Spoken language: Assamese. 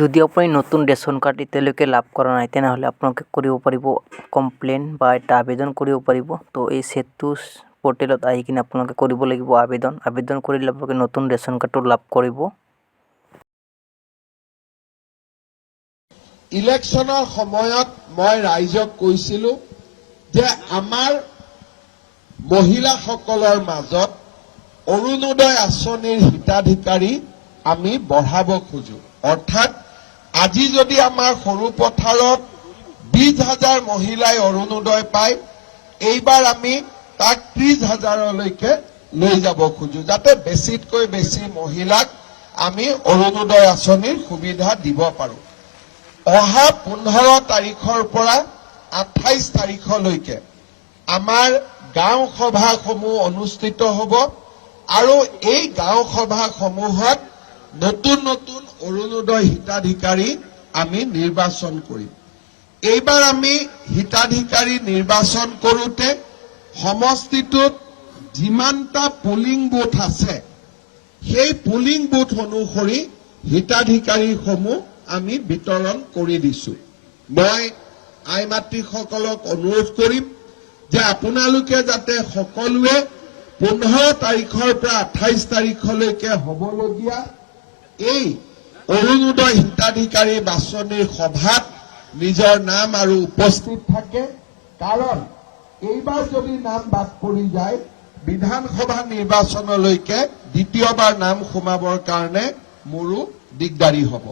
যদি আপুনি নতুন ৰেচন কাৰ্ড এতিয়ালৈকে লাভ কৰা নাই তেনেহ'লে আপোনালোকে কৰিব পাৰিব কমপ্লেইন বা এটা আবেদন কৰিব পাৰিব। তো এই সেতু পৰ্টেলত আহি কিনে আপোনালোকে কৰিব লাগিব আবেদন কৰিলে আপোনালোকে নতুন ৰেচন কাৰ্ডটো লাভ কৰিব। ইলেকশ্যনৰ সময়ত মই ৰাইজক কৈছিলোঁ যে আমাৰ মহিলাসকলৰ মাজত অৰুণোদয় আঁচনিৰ হিতাধিকাৰী আমি বঢ়াব খোজো। অৰ্থাৎ আজি যদি আমাৰ সৰু পথাৰত 20,000 মহিলাই অৰুণোদয় পায়, এইবাৰ আমি তাক 30,000লৈকে লৈ যাব খোজো, যাতে বেছিতকৈ বেছি মহিলাক আমি অৰুণোদয় আঁচনিৰ সুবিধা দিব পাৰোঁ। অহা 15 তাৰিখৰ পৰা 28 তাৰিখলৈকে আমাৰ গাঁও সভাসমূহ অনুষ্ঠিত হ'ব আৰু এই গাঁও সভাসমূহত নতুন নতুন অৰুণোদয় হিতাধিকাৰী আমি নিৰ্বাচন কৰিম। এইবাৰ আমি হিতাধিকাৰী নিৰ্বাচন কৰোঁতে সমষ্টিটোত যিমানটা পুলিং বুথ আছে সেই পুলিং বুথ অনুসৰি হিতাধিকাৰীসমূহ আমি বিতৰণ কৰি দিছোঁ। মই আই মাতৃসকলক অনুৰোধ কৰিম যে আপোনালোকে যাতে সকলোৱে 15 তাৰিখৰ পৰা 28 তাৰিখলৈকে হ'বলগীয়া এই অৰুণোদয় হিতাধিকাৰী বাছনিৰ সভাত নিজৰ নাম আৰু উপস্থিত থাকে, কাৰণ এইবাৰ যদি নাম বাদ পৰি যায় বিধানসভা নিৰ্বাচনলৈকে দ্বিতীয়বাৰ নাম সোমাবৰ কাৰণে মোৰো দিগদাৰি হ'ব।